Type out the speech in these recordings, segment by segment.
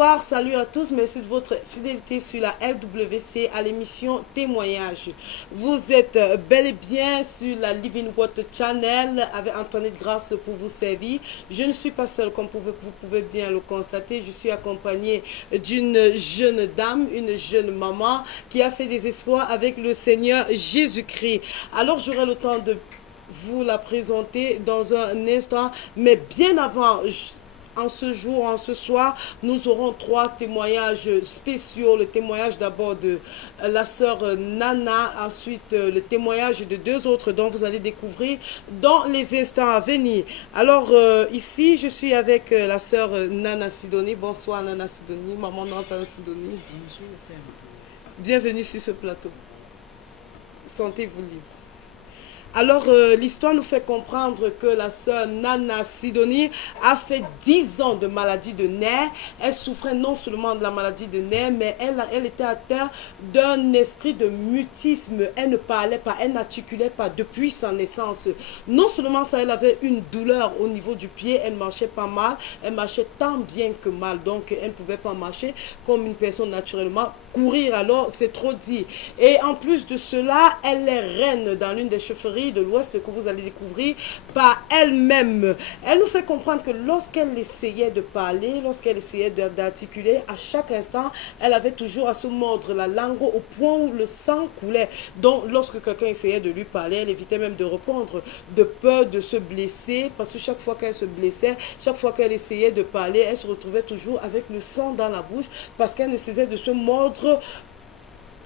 Bonsoir, salut à tous, merci de votre fidélité sur la LWC à l'émission Témoignage. Vous êtes bel et bien sur la Living Water Channel avec Antoinette Grâce pour vous servir. Je ne suis pas seule comme vous pouvez bien le constater, je suis accompagnée d'une jeune dame, une jeune maman qui a fait des espoirs avec le Seigneur Jésus-Christ. Alors j'aurai le temps de vous la présenter dans un instant, mais bien avant, en ce jour, en ce soir, nous aurons 3 témoignages spéciaux. Le témoignage d'abord de la sœur Nana, ensuite le témoignage de 2 autres dont vous allez découvrir dans les instants à venir. Alors ici, je suis avec la sœur Nana Sidonie. Bonsoir Nana Sidonie, maman Nana Sidonie. Bonjour, bienvenue sur ce plateau. Sentez-vous libre. Alors, l'histoire nous fait comprendre que la sœur Nana Sidonie a fait 10 ans de maladie de nerfs. Elle souffrait non seulement de la maladie de nerfs, mais elle était atteinte d'un esprit de mutisme. Elle ne parlait pas, elle n'articulait pas depuis sa naissance. Non seulement ça, elle avait une douleur au niveau du pied, elle marchait pas mal, elle marchait tant bien que mal. Donc, elle ne pouvait pas marcher comme une personne naturellement. Courir, alors, c'est trop dit. Et en plus de cela, elle est reine dans l'une des chefferies de l'Ouest que vous allez découvrir par elle-même. Elle nous fait comprendre que lorsqu'elle essayait de parler, lorsqu'elle essayait d'articuler, à chaque instant, elle avait toujours à se mordre la langue au point où le sang coulait. Donc, lorsque quelqu'un essayait de lui parler, elle évitait même de répondre, de peur de se blesser, parce que chaque fois qu'elle se blessait, chaque fois qu'elle essayait de parler, elle se retrouvait toujours avec le sang dans la bouche, parce qu'elle ne cessait de se mordre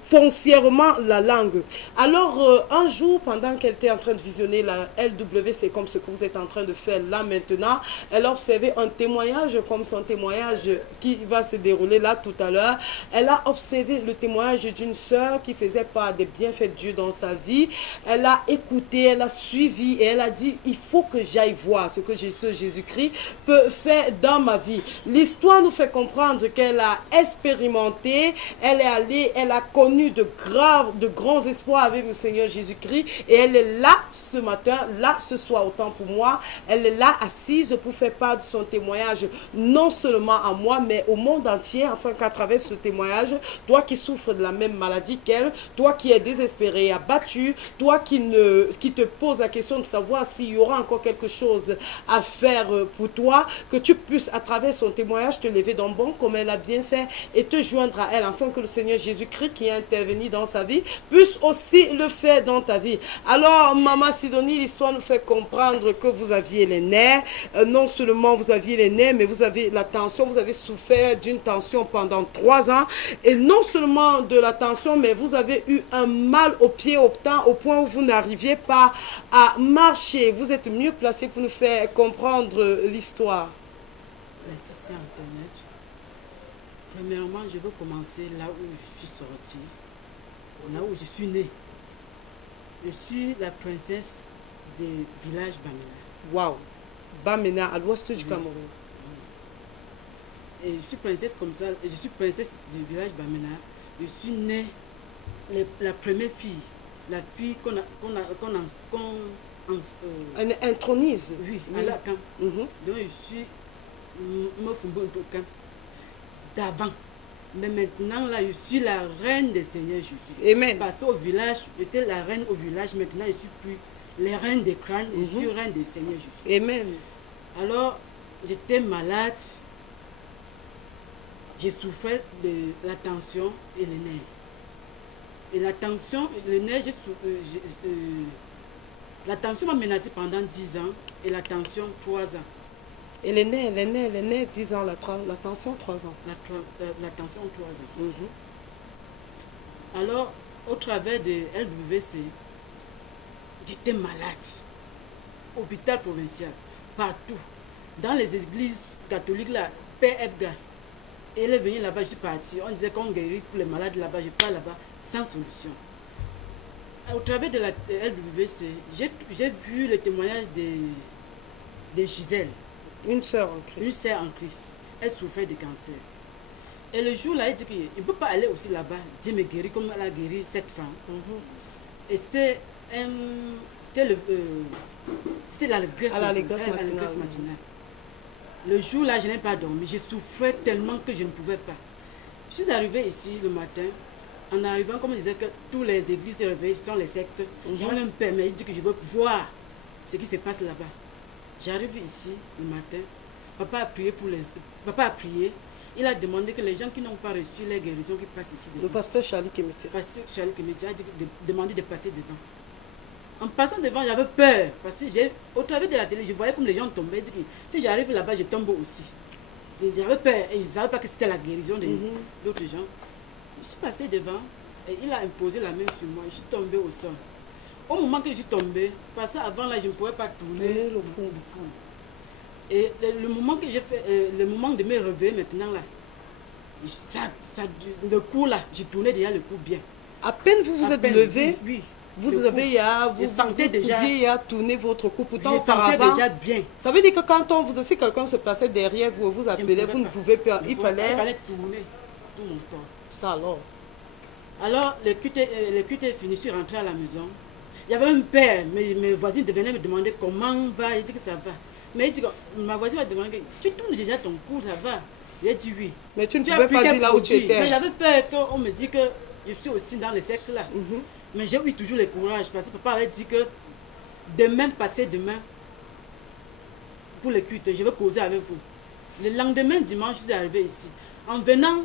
foncièrement la langue. Alors, un jour, pendant qu'elle était en train de visionner la LWC, comme ce que vous êtes en train de faire là maintenant, elle a observé un témoignage comme son témoignage qui va se dérouler là tout à l'heure. Elle a observé le témoignage d'une sœur qui faisait part des bienfaits de Dieu dans sa vie. Elle a écouté, elle a suivi et elle a dit, il faut que j'aille voir ce que Jésus-Christ peut faire dans ma vie. L'histoire nous fait comprendre qu'elle a expérimenté, elle est allée, elle a connu de grands espoirs avec le Seigneur Jésus-Christ et elle est là ce matin, là ce soir, autant pour moi, elle est là assise pour faire part de son témoignage, non seulement à moi, mais au monde entier, afin qu'à travers ce témoignage, toi qui souffres de la même maladie qu'elle, toi qui es désespéré, abattu, toi qui te poses la question de savoir s'il y aura encore quelque chose à faire pour toi, que tu puisses à travers son témoignage te lever d'un bond comme elle a bien fait et te joindre à elle, afin que le Seigneur Jésus-Christ qui est intervenu dans sa vie puisse aussi le faire dans ta vie. Alors, Maman Sidonie, l'histoire nous fait comprendre que vous aviez les nerfs. Non seulement vous aviez les nerfs, mais vous avez la tension. Vous avez souffert d'une tension pendant 3 ans. Et non seulement de la tension, mais vous avez eu un mal au pied au point où vous n'arriviez pas à marcher. Vous êtes mieux placé pour nous faire comprendre l'histoire. Merci, c'est Antoinette. Premièrement, je veux commencer là où je suis sortie, là où je suis née. Je suis la princesse du village Bamena. Waouh! Bamena, à l'ouest du Cameroun. Et je suis princesse comme ça, et je suis princesse du village Bamena. Je suis née la première fille, la fille qu'on intronise. Oui, à la camp. Donc je suis me d'avant. Mais maintenant, là, je suis la reine des Seigneurs Jésus. Amen. Parce qu'au village, j'étais la reine au village. Maintenant, je suis plus les reines des crânes. Je suis reine des Seigneurs Jésus. Amen. Alors, j'étais malade. J'ai souffert de la tension et les nerfs. Et la tension, les nerfs, la tension m'a menacée pendant 10 ans et la tension 3 ans. Et les nerfs, 10 ans, la tension, 3 ans. La tension, 3 ans. Alors, au travers de LWC, j'étais malade. Hôpital provincial, partout. Dans les églises catholiques, là, Père Ebga. Elle est venue là-bas, je suis partie. On disait qu'on guérit tous les malades là-bas. Je pars là-bas sans solution. Au travers de la LWC, j'ai vu le témoignage de Gisèle. Une sœur en Christ. Une sœur en Christ. Elle souffrait de cancer. Et le jour-là, elle dit qu'il ne peut pas aller aussi là-bas. Dieu me guérit comme elle a guéri cette femme. Et c'était la grâce matinale. Le jour-là, je n'ai pas dormi. Je souffrais tellement que je ne pouvais pas. Je suis arrivée ici le matin. En arrivant, comme je disais que toutes les églises se réveillent, ce sont les sectes. J'avais même peur, mais je dis que je veux voir ce qui se passe là-bas. J'arrive ici le matin. Papa a prié pour les... Papa a prié. Il a demandé que les gens qui n'ont pas reçu les guérisons qui passent ici devant. Le pasteur Charlie Kemetia. Le pasteur Charlie Kemetia a demandé de passer devant. En passant devant, j'avais peur. Parce que au travers de la télé, je voyais comme les gens tombaient. Je dis que si j'arrive là-bas, je tombe aussi. J'avais peur et je ne savais pas que c'était la guérison d'autres gens. Je suis passée devant et il a imposé la main sur moi. Je suis tombée au sol. Au moment que je suis tombée, parce qu'avant là, je ne pouvais pas tourner le cou. Et le moment que j'ai fait, le moment de me réveiller maintenant là, le cou là, j'ai tourné déjà le cou bien. À peine vous êtes levé, oui. Vous pouviez déjà tourner votre cou. Pourtant, je sentais déjà bien. Ça veut dire que quand si quelqu'un se passait derrière vous, vous appelez, vous ne pouvez pas. Il fallait tourner tout mon corps. Ça alors. Alors, le culte est fini, je suis rentrée à la maison. Il y avait un père, mes voisines venaient me demander comment va. Il dit que ça va. Mais il dit que ma voisine m'a demandé, tu tournes déjà ton cou, ça va. J'ai dit oui. Mais tu ne pouvais pas dire là où tu étais. Mais j'avais peur qu'on me dise que je suis aussi dans les sectes là. Mais j'ai eu toujours le courage parce que papa avait dit que demain, passer demain, pour le culte, je vais causer avec vous. Le lendemain, dimanche, je suis arrivée ici. En venant,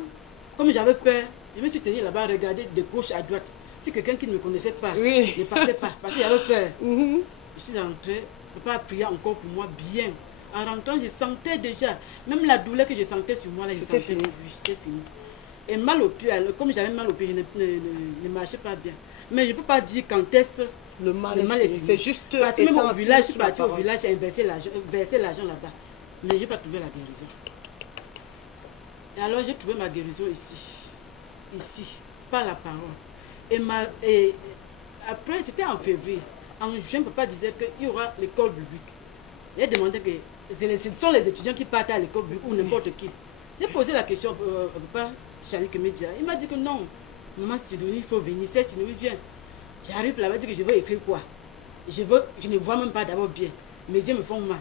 comme j'avais peur, je me suis tenue là-bas, regarder de gauche à droite. Si quelqu'un qui ne me connaissait pas ne passait pas, parce que j'avais peur. Je suis entrée, papa a prié encore pour moi bien. En rentrant, je sentais déjà, même la douleur que je sentais sur moi, là, c'était fini. C'était fini. Et mal au pied, comme j'avais mal au pied, je ne marchais pas bien. Mais je ne peux pas dire quand est-ce le mal est fini. C'est juste parce que même au village, je suis partie au village, j'ai versé l'argent là-bas. Mais je n'ai pas trouvé la guérison. Et alors j'ai trouvé ma guérison ici. Ici, par la parole. Et après, c'était en février. En juin, papa disait qu'il y aura l'école biblique. Il a demandé que ce sont les étudiants qui partent à l'école biblique ou n'importe qui. J'ai posé la question à papa Charlie Kemetia. Il m'a dit que non. Maman Sidonie, il faut venir. C'est Sidonie, viens. J'arrive là-bas, je dis que je veux écrire quoi. Je ne vois même pas d'abord bien. Mes yeux me font mal.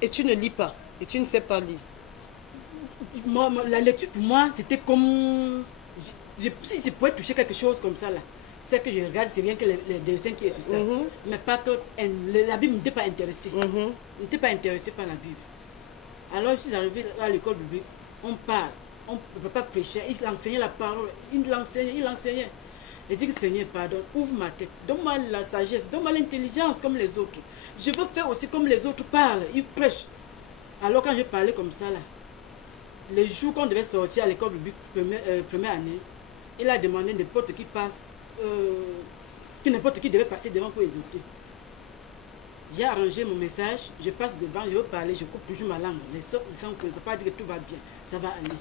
Et tu ne lis pas. Et tu ne sais pas lire. La lecture pour moi, c'était comme... Si je pouvais toucher quelque chose comme ça là, c'est que je regarde, c'est rien que le dessin qui est sur ça. Mais pas que la Bible n'était pas intéressée. Je n'étais pas intéressée par la Bible. Alors je suis arrivée à l'école biblique, on parle. On ne peut pas prêcher, il enseignait la parole, il enseignait. Il dit que Seigneur, pardon, ouvre ma tête, donne-moi la sagesse, donne-moi l'intelligence comme les autres. Je veux faire aussi comme les autres parlent, ils prêchent. Alors quand je parlais comme ça, là, le jour qu'on devait sortir à l'école biblique, première année, il a demandé n'importe qui passe, que n'importe qui devait passer devant pour exhorter. J'ai arrangé mon message, je passe devant, je veux parler, je coupe toujours ma langue. Les autres, ils ne peuvent pas dire que tout va bien, ça va aller.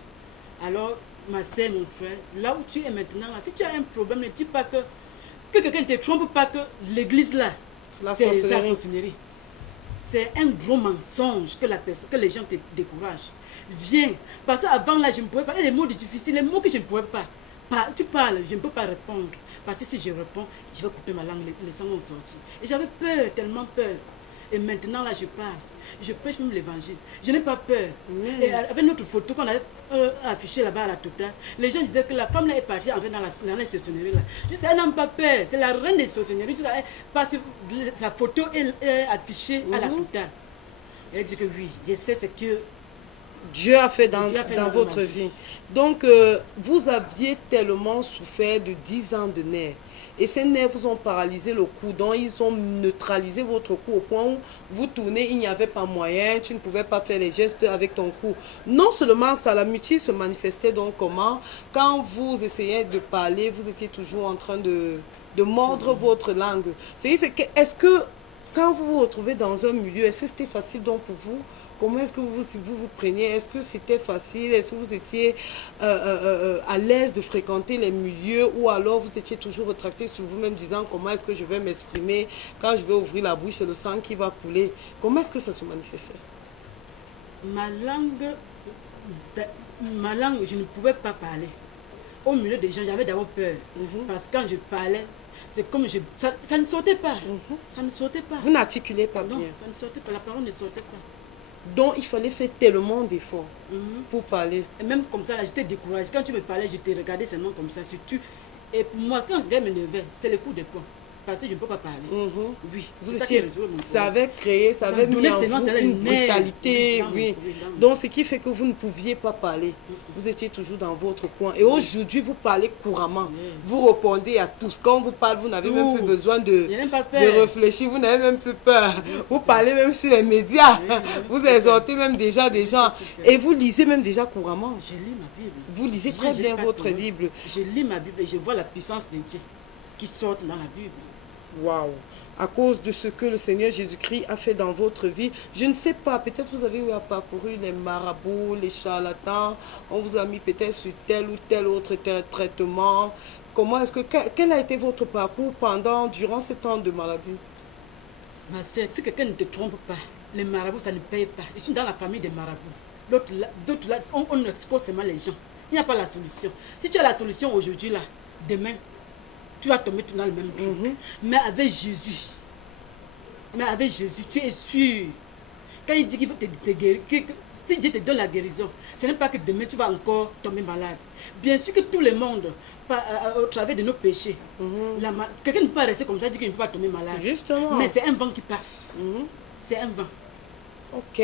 Alors, ma soeur, mon frère, là où tu es maintenant, là, si tu as un problème, ne dis pas que quelqu'un ne te trompe pas que l'église là, c'est la sorcellerie. C'est un gros mensonge que les gens te découragent. Viens, parce qu'avant là, je ne pouvais pas. Et les mots difficiles, les mots que je ne pouvais pas. Tu parles, je ne peux pas répondre. Parce que si je réponds, je vais couper ma langue, les sangs vont sortir. Et j'avais peur, tellement peur. Et maintenant, là, je parle. Je prêche même l'évangile. Je n'ai pas peur. Et avec notre photo qu'on a affichée là-bas à la totale, les gens disaient que la femme là est partie entrer dans la sorcellerie là. Jusqu'à elle n'a pas peur. C'est la reine des sorcelleries. Parce que sa photo est affichée à la totale. Elle dit que oui, je sais ce que Dieu a fait dans votre vie. Donc, vous aviez tellement souffert de 10 ans de nerfs. Et ces nerfs vous ont paralysé le cou, donc ils ont neutralisé votre cou au point où vous tournez, il n'y avait pas moyen, tu ne pouvais pas faire les gestes avec ton cou. Non seulement ça, la mutie se manifestait donc comment? Quand vous essayez de parler, vous étiez toujours en train de mordre votre langue. Est-ce que quand vous vous retrouvez dans un milieu, est-ce que c'était facile donc pour vous? Comment est-ce que vous preniez? Est-ce que c'était facile? Est-ce que vous étiez à l'aise de fréquenter les milieux ou alors vous étiez toujours retracté sur vous-même disant comment est-ce que je vais m'exprimer? Quand je vais ouvrir la bouche, c'est le sang qui va couler. Comment est-ce que ça se manifestait? Ma langue, je ne pouvais pas parler. Au milieu des gens, j'avais d'abord peur. Parce que quand je parlais, c'est comme ça ne sortait pas. Ça ne sortait pas. Vous n'articulez pas bien. Non, ça ne sortait pas. La parole ne sortait pas. dont il fallait faire tellement d'efforts pour parler. Et même comme ça, là, j'étais découragée. Quand tu me parlais, je te regardais seulement comme ça. Surtout, et pour moi, quand je m'énervais, c'est le coup de poing. Parce que je ne peux pas parler. Oui, Vous c'est étiez, ça qui résout mon ça problème. avait créé, ça avait mis en vous une brutalité. Oui. Donc, ce qui fait que vous ne pouviez pas parler. Vous étiez toujours dans votre coin. Et aujourd'hui, vous parlez couramment. Vous répondez à tous. Quand on vous parle, vous n'avez même plus besoin de réfléchir. Vous n'avez même plus peur. Vous parlez même sur les médias. Vous exhortez même déjà des gens. Et vous lisez même déjà couramment. Je lis ma Bible. Vous lisez très bien votre Bible. Je lis ma Bible et je vois la puissance de Dieu qui sort dans la Bible. Waouh! À cause de ce que le Seigneur Jésus-Christ a fait dans votre vie, je ne sais pas, peut-être vous avez eu à parcourir les marabouts, les charlatans, on vous a mis peut-être sur tel ou tel autre traitement. Comment est-ce que, quel a été votre parcours durant ces temps de maladie? Ma sœur, si quelqu'un ne te trompe pas, les marabouts, ça ne paye pas. Ils sont dans la famille des marabouts. D'autres là, on expose seulement les gens. Il n'y a pas la solution. Si tu as la solution aujourd'hui, là, demain, tu vas tomber dans le même truc. Mais avec Jésus, tu es sûr. Quand il dit qu'il veut te guérir, si Dieu te donne la guérison, ce n'est pas que demain tu vas encore tomber malade. Bien sûr que tout le monde, au travers de nos péchés, quelqu'un ne peut pas rester comme ça, dire qu'il ne peut pas tomber malade. Justement. Mais c'est un vent qui passe. C'est un vent. Ok,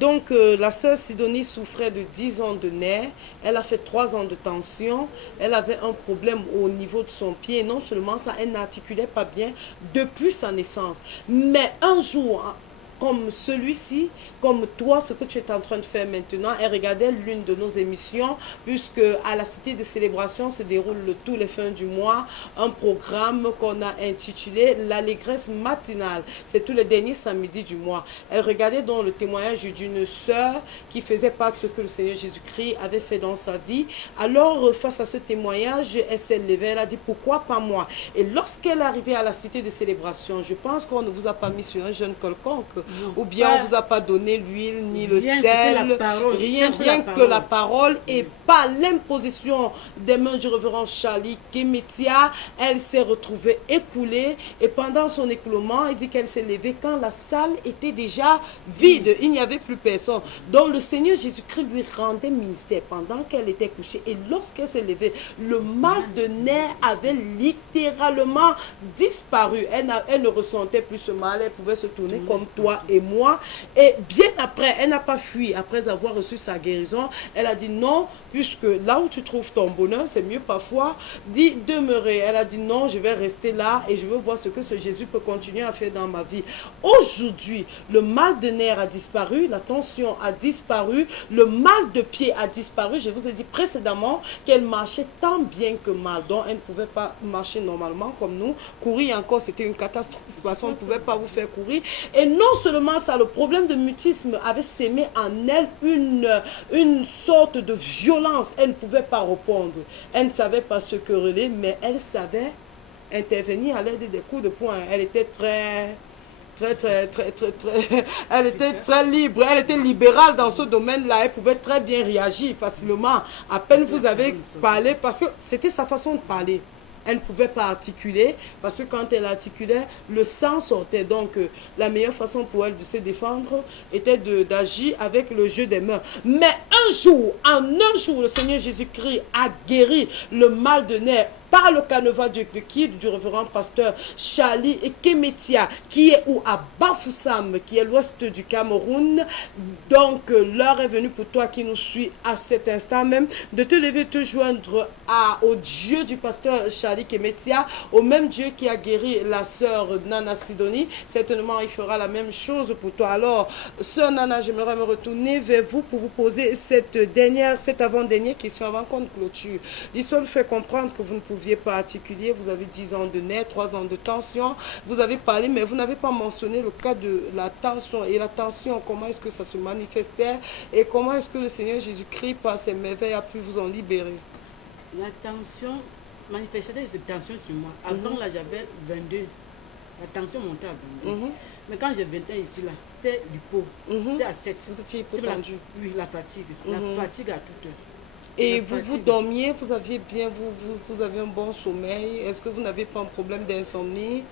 donc la sœur Sidonie souffrait de 10 ans de nerfs, elle a fait 3 ans de tension, elle avait un problème au niveau de son pied, et non seulement ça, elle n'articulait pas bien depuis sa naissance. Mais un jour, comme celui-ci, comme toi, ce que tu es en train de faire maintenant, elle regardait l'une de nos émissions, puisque à la Cité de Célébration se déroule tous les fins du mois un programme qu'on a intitulé l'Allégresse matinale. C'est tous les derniers samedis du mois. Elle regardait donc le témoignage d'une sœur qui faisait part de ce que le Seigneur Jésus-Christ avait fait dans sa vie. Alors, face à ce témoignage, elle s'est levée, elle a dit pourquoi pas moi? Et lorsqu'elle est arrivée à la Cité de Célébration, je pense qu'on ne vous a pas mis sur un jeûne quelconque. Non, ou bien on ne vous a pas donné l'huile ni le sel, rien que la parole et par l'imposition des mains du révérend Charlie Kemetia, elle s'est retrouvée écoulée et pendant son écoulement, il dit qu'elle s'est levée quand la salle était déjà vide, il n'y avait plus personne. Donc le Seigneur Jésus-Christ lui rendait ministère pendant qu'elle était couchée et lorsqu'elle s'est levée, le mal de nerfs avait littéralement disparu. Elle ne ressentait plus ce mal, elle pouvait se tourner comme toi et moi. Et bien après, elle n'a pas fui. Après avoir reçu sa guérison, elle a dit non, puisque là où tu trouves ton bonheur, c'est mieux parfois d'y demeurer. Elle a dit non, je vais rester là et je veux voir ce que ce Jésus peut continuer à faire dans ma vie. Aujourd'hui, le mal de nerfs a disparu, la tension a disparu, le mal de pied a disparu. Je vous ai dit précédemment qu'elle marchait tant bien que mal. Donc, elle ne pouvait pas marcher normalement comme nous. Courir encore, c'était une catastrophe. De toute façon, on ne pouvait pas vous faire courir. Et non seulement ça, le problème de mutisme avait sémé en elle une sorte de violence. Elle ne pouvait pas répondre. Elle ne savait pas se quereller, mais elle savait intervenir à l'aide des coups de poing. Elle était elle était très libre, elle était libérale dans ce domaine-là, elle pouvait très bien réagir facilement. À peine vous avez parlé, parce que c'était sa façon de parler. Elle ne pouvait pas articuler parce que quand elle articulait, le sang sortait. Donc, la meilleure façon pour elle de se défendre était d'agir avec le jeu des mains. Mais un jour, le Seigneur Jésus-Christ a guéri le mal de nerfs par le canevas du révérend pasteur Charlie Kemetia, qui est à Bafoussam, qui est l'ouest du Cameroun. Donc, l'heure est venue pour toi qui nous suis à cet instant même, de te lever, te joindre au Dieu du pasteur Charlie Kemetia, au même Dieu qui a guéri la sœur Nana Sidonie. Certainement, il fera la même chose pour toi. Alors, sœur Nana, j'aimerais me retourner vers vous pour vous poser cette avant-dernière question avant qu'on clôture. L'histoire nous fait comprendre que vous ne pouviez pas articuler, vous avez 10 ans de nerfs, 3 ans de tension, vous avez parlé, mais vous n'avez pas mentionné le cas de la tension. Et la tension, comment est-ce que ça se manifestait et comment est-ce que le Seigneur Jésus-Christ, par ses merveilles, a pu vous en libérer? La tension manifestait de tension sur moi. Avant, là, j'avais 22. La tension montait à 22. Mais quand j'ai 21 ici, là, c'était du pot. C'était à 7. Vous étiez hypotendu. Oui, la fatigue. La fatigue à toute heure. Et vous dormiez, vous aviez bien, vous avez un bon sommeil. Est-ce que vous n'avez pas un problème d'insomnie?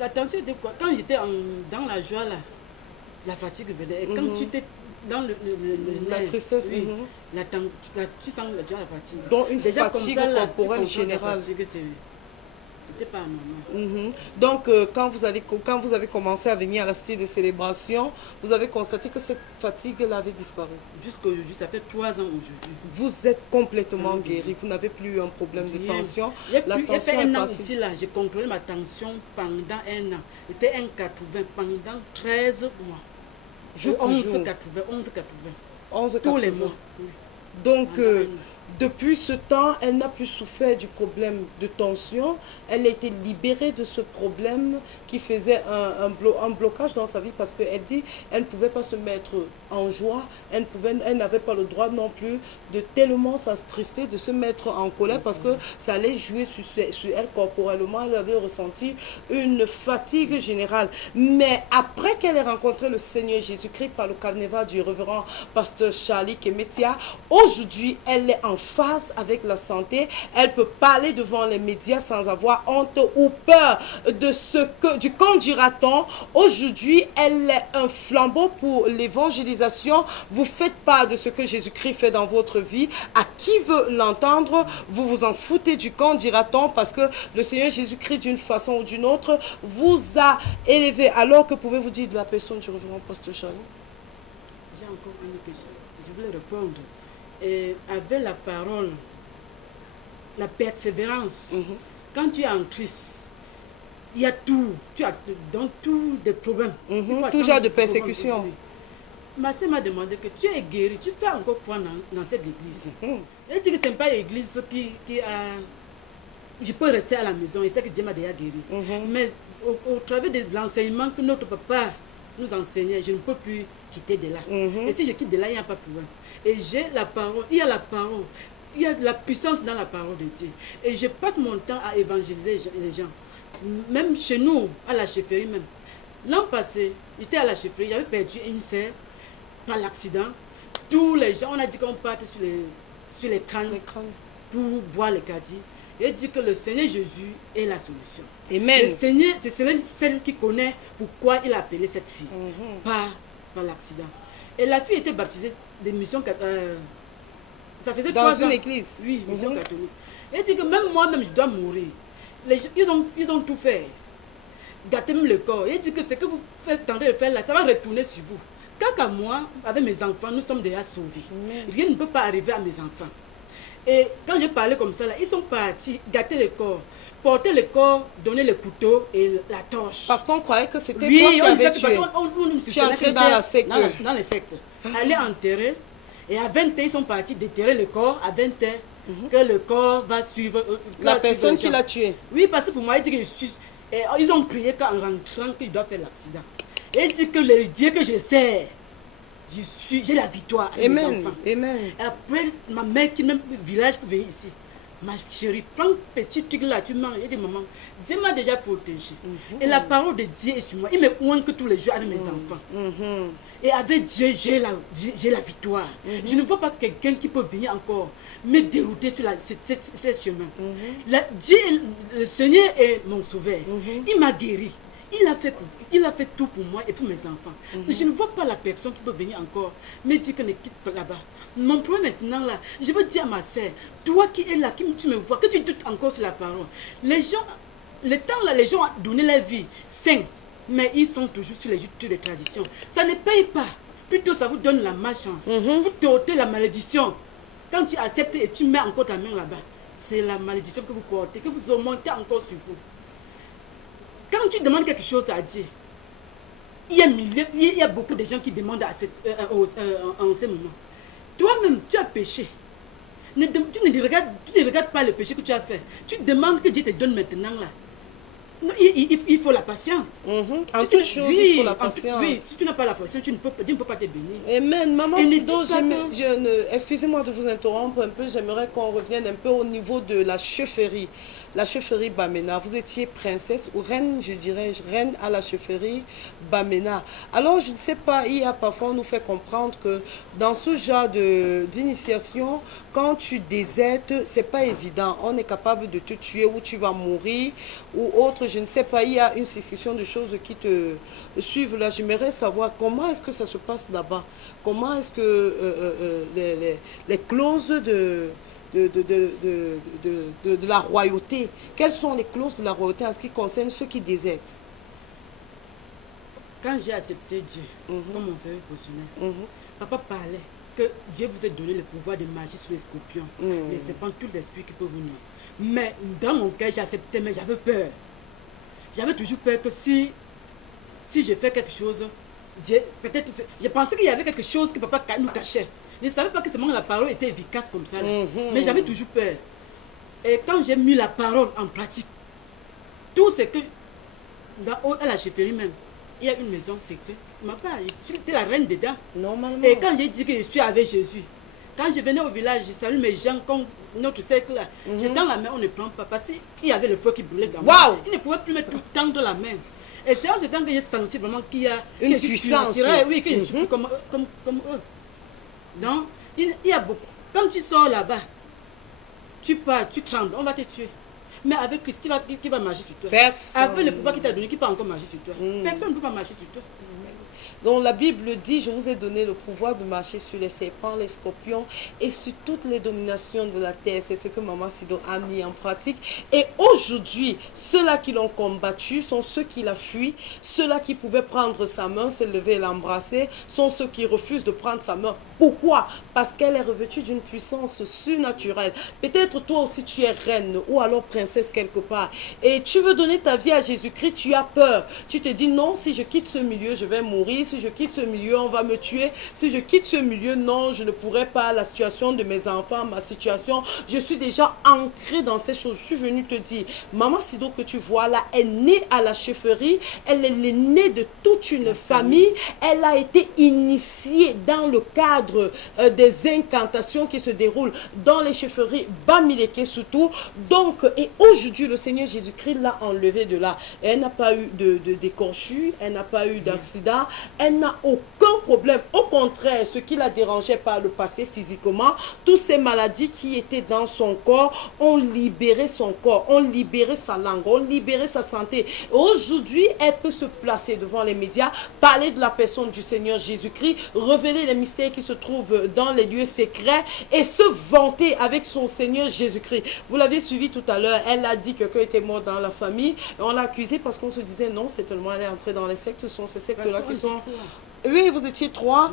La tension était quoi? Quand j'étais dans la joie, là, la fatigue venait. Et quand dans La nerf, tristesse, oui. Tu sens déjà la fatigue. Donc une Déjà fatigue comme ça, là, corporelle tu comprends que la générale. fatigue, c'était pas normal. Donc, quand vous avez commencé à venir à la cité de célébration, vous avez constaté que cette fatigue-là avait disparu. Jusqu'aujourd'hui, ça fait 3 ans aujourd'hui. Vous êtes complètement guéri. Vous n'avez plus un problème de Bien. tension. La J'ai fait tension est un an partie. ici, là. J'ai contrôlé ma tension pendant un an. C'était 1,80 pendant 13 mois. Jour pour jour. 11,80. 11, Tous les 80. mois. Oui. Donc, Pendant un an. depuis ce temps, elle n'a plus souffert du problème de tension. Elle a été libérée de ce problème qui faisait un blocage dans sa vie parce qu'elle dit qu'elle ne pouvait pas se mettre en joie. Elle n'avait pas le droit non plus de tellement s'attrister, de se mettre en colère parce que ça allait jouer sur elle corporellement. Elle avait ressenti une fatigue générale. Mais après qu'elle ait rencontré le Seigneur Jésus-Christ par le carnaval du révérend pasteur Charlie Kemetia, aujourd'hui, elle est en phase avec la santé. Elle peut parler devant les médias sans avoir honte ou peur de du qu'en dira-t-on. Aujourd'hui, elle est un flambeau pour l'évangélisation. Vous faites part de ce que Jésus-Christ fait dans votre vie. À qui veut l'entendre, vous vous en foutez du qu'en dira-t-on parce que le Seigneur Jésus-Christ, d'une façon ou d'une autre, vous a élevé. Alors que pouvez-vous dire de la personne du révérend pasteur Charlie? J'ai encore une question. Je voulais répondre. Et avec la parole, la persévérance, quand tu es en Christ, il y a tout. Tu as donc tous des problèmes. Tout genre de persécution. Ma sœur m'a demandé que tu es guéri, tu fais encore quoi dans cette église? Elle dit que ce n'est pas l'église qui a... Je peux rester à la maison, et c'est que Dieu m'a déjà guéri. Mais au travers de l'enseignement que notre papa nous enseignait, je ne peux plus quitter de là. Et si je quitte de là, il n'y a pas de problème. Et j'ai la parole, il y a la parole, il y a de la puissance dans la parole de Dieu. Et je passe mon temps à évangéliser les gens. Même chez nous, à la chefferie même. L'an passé, j'étais à la chefferie, j'avais perdu une sœur par l'accident. Tous les gens, on a dit qu'on parte sur les crânes pour boire le caddie. Et dit que le Seigneur Jésus est la solution. Amen. Le Seigneur, c'est celle qui connaît pourquoi il a appelé cette fille par l'accident. Et la fille était baptisée de mission ça faisait 3 ans. Dans une église. Oui, mission catholique. Et dit que même moi-même, je dois mourir. Ils ont tout fait. Gâter même le corps. Et dit que ce que vous tentez de faire là, ça va retourner sur vous. Quant à moi, avec mes enfants, nous sommes déjà sauvés. Rien ne peut pas arriver à mes enfants. Et quand j'ai parlé comme ça, là, ils sont partis gâter le corps, porter le corps, donner le couteau et la torche. Parce qu'on croyait que c'était toi qui avais tué. Tu es entré dans la secte. Dans les sectes. Aller enterrer. Et à 20 h, ils sont partis déterrer le corps. À 20 h, que le corps va suivre... la personne qui l'a tué. Oui, parce que pour moi, il dit que je suis... Et ils ont prié qu'en rentrant, qu'il doit faire l'accident. Et il dit que le Dieu que je sers, j'ai la victoire avec mes enfants. Amen. Et après, ma mère qui est dans le village pour venir ici. Ma chérie, prends petit truc là, tu manges. Et dit, maman, Dieu m'a déjà protégé. Et la parole de Dieu est sur moi. Il me oint que tous les jours avec mes enfants. Et avec Dieu, j'ai la victoire. Je ne vois pas quelqu'un qui peut venir encore me dérouter sur ce chemin. Dieu, le Seigneur est mon sauveur. Il m'a guéri. Il a fait tout pour moi et pour mes enfants. Je ne vois pas la personne qui peut venir encore me dire que ne quitte pas là-bas. Mon problème maintenant là, je veux dire à ma sœur, toi qui es là, tu me vois, que tu doutes encore sur la parole. Les gens, le temps là, les gens ont donné leur vie sainte, mais ils sont toujours sur les cultures de tradition. Ça ne paye pas. Plutôt ça vous donne la malchance. Vous t'ôtez la malédiction. Quand tu acceptes et tu mets encore ta main là-bas, c'est la malédiction que vous portez, que vous augmentez encore sur vous. Quand tu demandes quelque chose à Dieu, il y a beaucoup de gens qui demandent en ce moment. Toi-même, tu as péché. Tu ne regardes pas le péché que tu as fait. Tu demandes que Dieu te donne maintenant là. Non, il faut la patience. En toute chose, il faut la patience. Oui, si tu n'as pas la patience, Dieu ne peut pas te bénir. Amen. Maman, excusez-moi de vous interrompre un peu. J'aimerais qu'on revienne un peu au niveau de la chefferie. La chefferie Bamena. Vous étiez princesse ou reine, je dirais, reine à la chefferie Bamena. Alors, je ne sais pas, parfois on nous fait comprendre que dans ce genre d'initiation, quand tu désertes, c'est pas évident. On est capable de te tuer ou tu vas mourir ou autre. je ne sais pas, il y a une succession de choses qui te suivent là. J'aimerais savoir comment est-ce que ça se passe là-bas. Comment est-ce que les clauses de la royauté, quelles sont les clauses de la royauté en ce qui concerne ceux qui désertent? Quand j'ai accepté Dieu comme mon Seigneur personnel, papa parlait que Dieu vous a donné le pouvoir de marcher sur les scorpions, les serpents, tout l'esprit qui peut vous nuire. Mais dans mon cœur, j'acceptais, mais j'avais peur. J'avais toujours peur que si je fais quelque chose, Dieu, peut-être, je pensais qu'il y avait quelque chose que papa nous cachait. Je ne savais pas que seulement la parole était efficace comme ça. Mais j'avais toujours peur. Et quand j'ai mis la parole en pratique, tout ce que, à la chefferie même, il y a une maison secrète. J'étais la reine dedans. Normalement. Et quand j'ai dit que je suis avec Jésus, quand je venais au village, je salue mes gens comme notre cercle là. J'ai dans la main, on ne prend pas. Parce qu'il y avait le feu qui brûlait dans moi. Il ne pouvait plus me tendre la main. Et c'est en ce temps que j'ai senti vraiment qu'il y a une puissance. Oui, que je suis comme eux. Donc, il y a beaucoup. Quand tu sors là-bas, tu pars, tu trembles, on va te tuer. Mais avec Christ, qui va marcher sur toi? Personne. Avec le pouvoir qu'il t'a donné, qui peut encore marcher sur toi? Personne ne peut pas marcher sur toi. Donc la Bible dit, je vous ai donné le pouvoir de marcher sur les serpents, les scorpions et sur toutes les dominations de la terre. C'est ce que Maman Sido a mis en pratique. Et aujourd'hui, ceux-là qui l'ont combattu sont ceux qui la fuient. Ceux-là qui pouvaient prendre sa main, se lever et l'embrasser, sont ceux qui refusent de prendre sa main. Pourquoi? Parce qu'elle est revêtue d'une puissance surnaturelle. Peut-être toi aussi tu es reine ou alors princesse quelque part. Et tu veux donner ta vie à Jésus-Christ, tu as peur. Tu te dis non, si je quitte ce milieu, je vais mourir. Si je quitte ce milieu, on va me tuer. Si je quitte ce milieu, non, je ne pourrai pas. La situation de mes enfants, ma situation, je suis déjà ancrée dans ces choses. Je suis venue te dire, Maman Sido que tu vois là, est née à la chefferie. Elle est née de toute une famille. Elle a été initiée dans le cadre des incantations qui se déroulent dans les chefferies Bamileke surtout. Donc, et aujourd'hui, le Seigneur Jésus-Christ l'a enlevée de là. Elle n'a pas eu de décorchus, elle n'a pas eu d'accident. Elle n'a aucun problème. Au contraire, ce qui la dérangeait par le passé physiquement, toutes ces maladies qui étaient dans son corps ont libéré son corps, ont libéré sa langue, ont libéré sa santé. Aujourd'hui, elle peut se placer devant les médias, parler de la personne du Seigneur Jésus-Christ, révéler les mystères qui se trouvent dans les lieux secrets et se vanter avec son Seigneur Jésus-Christ. Vous l'avez suivi tout à l'heure, elle a dit que quelqu'un était mort dans la famille. Et on l'a accusé parce qu'on se disait non, c'est tellement elle est entrée dans les sectes, ce sont ces sectes-là qui sont... Oui, vous étiez trois,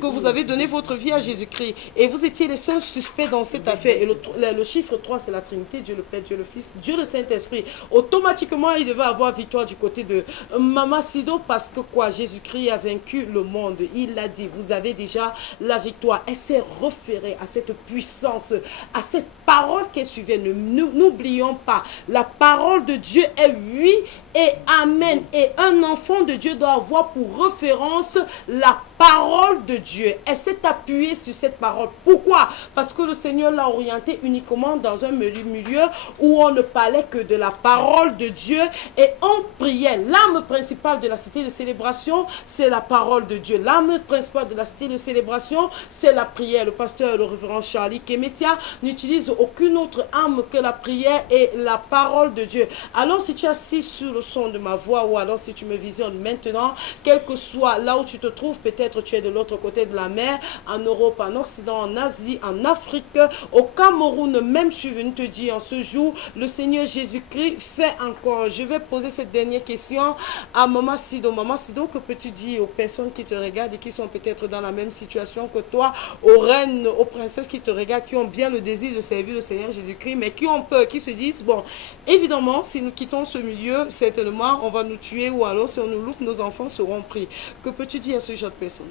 que vous avez donné votre vie à Jésus-Christ. Et vous étiez les seuls suspects dans cette affaire. Et le chiffre 3, c'est la Trinité, Dieu le Père, Dieu le Fils, Dieu le Saint-Esprit. Automatiquement, il devait avoir victoire du côté de Maman Sido parce que quoi, Jésus-Christ a vaincu le monde. Il l'a dit, vous avez déjà la victoire. Elle s'est référée à cette puissance, à cette parole qui suivait. N'oublions pas, la parole de Dieu est oui et amen. Et un enfant de Dieu doit avoir pour référence la parole de Dieu. Elle s'est appuyée sur cette parole. Pourquoi? Parce que le Seigneur l'a orientée uniquement dans un milieu où on ne parlait que de la parole de Dieu et on priait. L'arme principale de la cité de célébration, c'est la parole de Dieu. L'arme principale de la cité de célébration, c'est la prière. Le pasteur, le révérend Charlie Kemetia, n'utilise aucune autre arme que la prière et la parole de Dieu. Alors si tu es assis sur le son de ma voix ou alors si tu me visionnes maintenant, quel que soit là où tu te trouves, peut-être tu es de l'autre côté de la mer, en Europe, en Occident, en Asie, en Afrique, au Cameroun, même je suis venue te dire en ce jour, le Seigneur Jésus-Christ fait encore. Je vais poser cette dernière question à Maman Sido. Maman Sido, que peux-tu dire aux personnes qui te regardent et qui sont peut-être dans la même situation que toi, aux reines, aux princesses qui te regardent, qui ont bien le désir de servir le Seigneur Jésus-Christ, mais qui ont peur, qui se disent, bon, évidemment, si nous quittons ce milieu, certainement, on va nous tuer ou alors si on nous loupe, nos enfants seront pris. Que peux-tu dire à ce genre de personnes?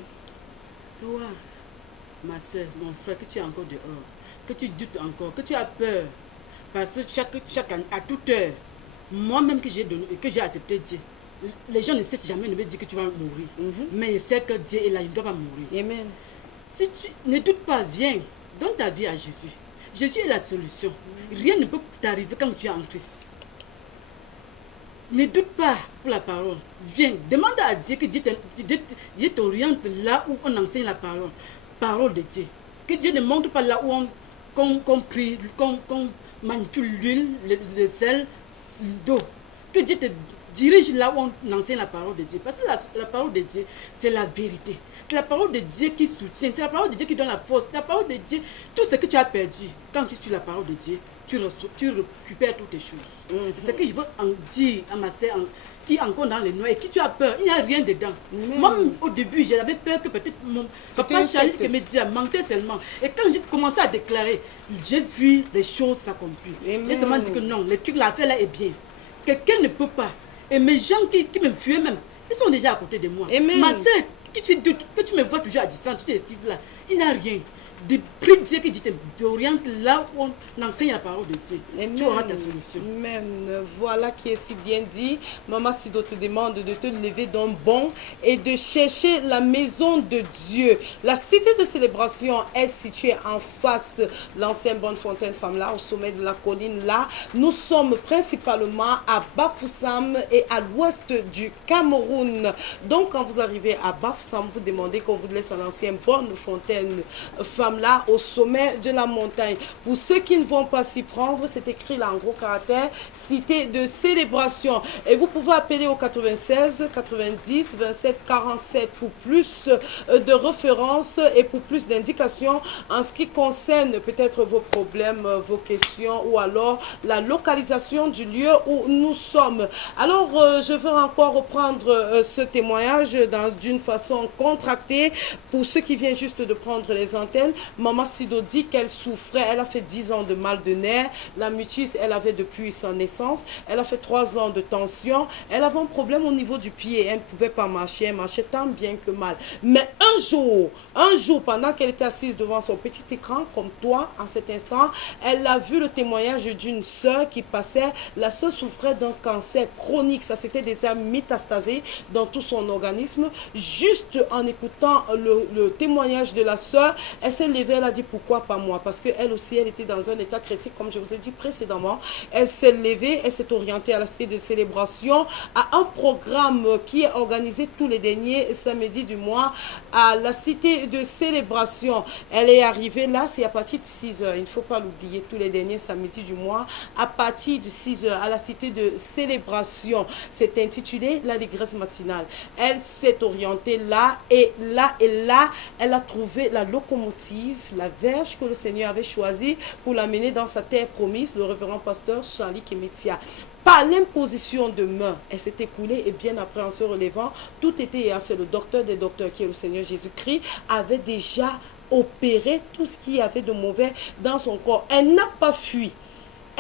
Toi, ma soeur, mon frère, que tu es encore dehors, que tu doutes encore, que tu as peur, parce que chaque année, à toute heure, moi-même que j'ai accepté Dieu, les gens ne cessent jamais de me dire que tu vas mourir. Mais ils savent que Dieu est là, il ne doit pas mourir. Amen. Si tu ne doutes pas, viens, donne ta vie à Jésus. Jésus est la solution. Rien ne peut t'arriver quand tu es en Christ. Ne doute pas pour la parole. Viens, demande à Dieu que Dieu t'oriente là où on enseigne la parole. Parole de Dieu. Que Dieu ne montre pas là où qu'on prie, qu'on manipule l'huile, le sel, l'eau. Que Dieu te dirige là où on enseigne la parole de Dieu. Parce que la parole de Dieu, c'est la vérité. C'est la parole de Dieu qui soutient. C'est la parole de Dieu qui donne la force. C'est la parole de Dieu. Tout ce que tu as perdu, quand tu suis la parole de Dieu, tu récupères toutes tes choses. C'est ce que je veux en dire à ma sœur qui est encore dans les noix et qui tu as peur. Il n'y a rien dedans. Moi, au début, j'avais peur que peut-être mon papa Charlie qui me disait mentait seulement. Et quand j'ai commencé à déclarer, j'ai vu les choses s'accomplir. J'ai seulement dit que non, le truc, l'affaire là est bien. Quelqu'un ne peut pas. Et mes gens qui me fuyaient même, ils sont déjà à côté de moi. Amen. Ma sœur, que tu me vois toujours à distance, tu t'estimes là, il n'y a rien. Prie Dieu qui dit t'oriente là où on enseigne la parole de Dieu. Amen. Tu auras ta solution. Amen. Voilà qui est si bien dit. Maman Sido te demande de te lever d'un bond et de chercher la maison de Dieu. La cité de célébration est située en face de l'ancienne Bonne Fontaine Femme là, au sommet de la colline là. Nous sommes principalement à Bafoussam et à l'ouest du Cameroun. Donc quand vous arrivez à Bafoussam, vous demandez qu'on vous laisse à l'ancienne Bonne Fontaine Femme là au sommet de la montagne. Pour ceux qui ne vont pas s'y prendre, c'est écrit là en gros caractère, cité de célébration. Et vous pouvez appeler au 96 90 27 47 pour plus de références et pour plus d'indications en ce qui concerne peut-être vos problèmes, vos questions ou alors la localisation du lieu où nous sommes. Alors, je veux encore reprendre ce témoignage d'une façon contractée pour ceux qui viennent juste de prendre les antennes. Maman Sido dit qu'elle souffrait, elle a fait 10 ans de mal de nerfs, la mutisme elle avait depuis sa naissance, elle a fait 3 ans de tension, elle avait un problème au niveau du pied, elle ne pouvait pas marcher, elle marchait tant bien que mal. Mais un jour, pendant qu'elle était assise devant son petit écran, comme toi, en cet instant, elle a vu le témoignage d'une soeur qui passait, la soeur souffrait d'un cancer chronique, ça s'était déjà métastasé dans tout son organisme. Juste en écoutant le témoignage de la soeur, elle s'est levée, elle a dit pourquoi pas moi, parce qu'elle aussi, elle était dans un état critique, comme je vous ai dit précédemment. Elle s'est levée, elle s'est orientée à la cité de célébration, à un programme qui est organisé tous les derniers samedis du mois à la cité de célébration. Elle est arrivée là, c'est à partir de 6 h, il ne faut pas l'oublier, tous les derniers samedis du mois, à partir de 6 h, à la cité de célébration. C'est intitulé l'allégresse matinale. Elle s'est orientée là, elle a trouvé la locomotive, la verge que le Seigneur avait choisie pour l'amener dans sa terre promise, le révérend pasteur Charlie Kemetia. Par l'imposition de main, elle s'est écoulée et bien après en se relevant, tout était fait. Le docteur des docteurs qui est le Seigneur Jésus-Christ avait déjà opéré tout ce qu'il y avait de mauvais dans son corps. Elle n'a pas fui.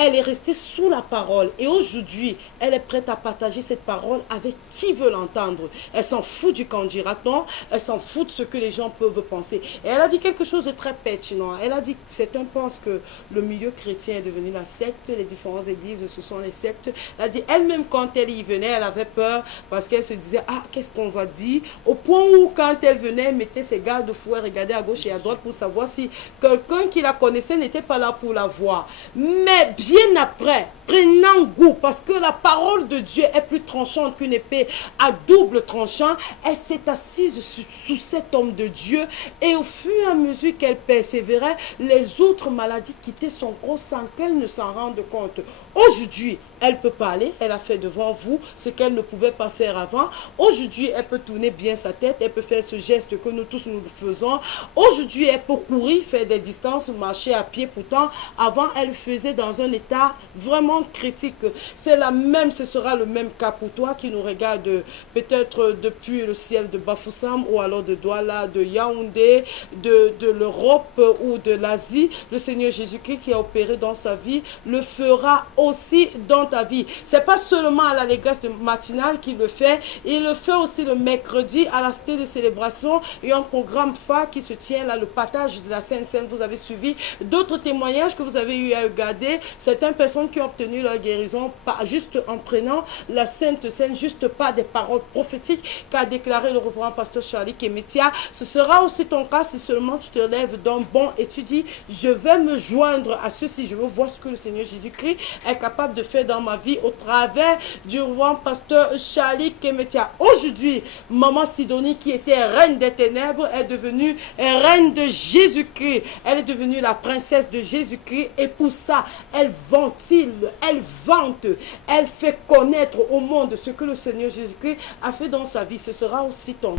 Elle est restée sous la parole et aujourd'hui, elle est prête à partager cette parole avec qui veut l'entendre. Elle s'en fout du qu'en dira-t-on, elle s'en fout de ce que les gens peuvent penser. Et elle a dit quelque chose de très pertinent. Elle a dit que certains pensent que le milieu chrétien est devenu la secte, les différentes églises, ce sont les sectes. Elle a dit elle-même quand elle y venait, elle avait peur parce qu'elle se disait, ah, qu'est-ce qu'on va dire? Au point où quand elle venait, elle mettait ses garde-fous, elle regardait à gauche et à droite pour savoir si quelqu'un qui la connaissait n'était pas là pour la voir. Mais bien après, prenant goût, parce que la parole de Dieu est plus tranchante qu'une épée à double tranchant, elle s'est assise sous cet homme de Dieu et au fur et à mesure qu'elle persévérait, les autres maladies quittaient son corps sans qu'elle ne s'en rende compte. Aujourd'hui, elle peut parler, elle a fait devant vous ce qu'elle ne pouvait pas faire avant. Aujourd'hui, elle peut tourner bien sa tête, elle peut faire ce geste que nous tous nous faisons. Aujourd'hui, elle peut courir, faire des distances, marcher à pied. Pourtant, avant, elle faisait dans un état vraiment critique. C'est la même, ce sera le même cas pour toi qui nous regarde peut-être depuis le ciel de Bafoussam ou alors de Douala, de Yaoundé, de l'Europe ou de l'Asie. Le Seigneur Jésus-Christ qui a opéré dans sa vie le fera aussi dans ta vie. C'est pas seulement à l'allégresse matinale qu'il le fait, il le fait aussi le mercredi à la cité de célébration et un programme phare qui se tient là, le partage de la Sainte Seine. Vous avez suivi d'autres témoignages que vous avez eu à regarder, certaines personnes qui ont obtenu leur guérison pas juste en prenant la Sainte Seine, juste pas des paroles prophétiques qu'a déclaré le révérend pasteur Charlie Kemetia. Ce sera aussi ton cas si seulement tu te lèves d'un bond et tu dis je vais me joindre à ceci, je veux voir ce que le Seigneur Jésus-Christ est capable de faire dans ma vie au travers du roi pasteur Charlie Kemetia. Aujourd'hui, maman Sidonie qui était reine des ténèbres est devenue reine de Jésus-Christ. Elle est devenue la princesse de Jésus-Christ et pour ça, elle elle ventile, elle vante, elle fait connaître au monde ce que le Seigneur Jésus-Christ a fait dans sa vie. Ce sera aussi ton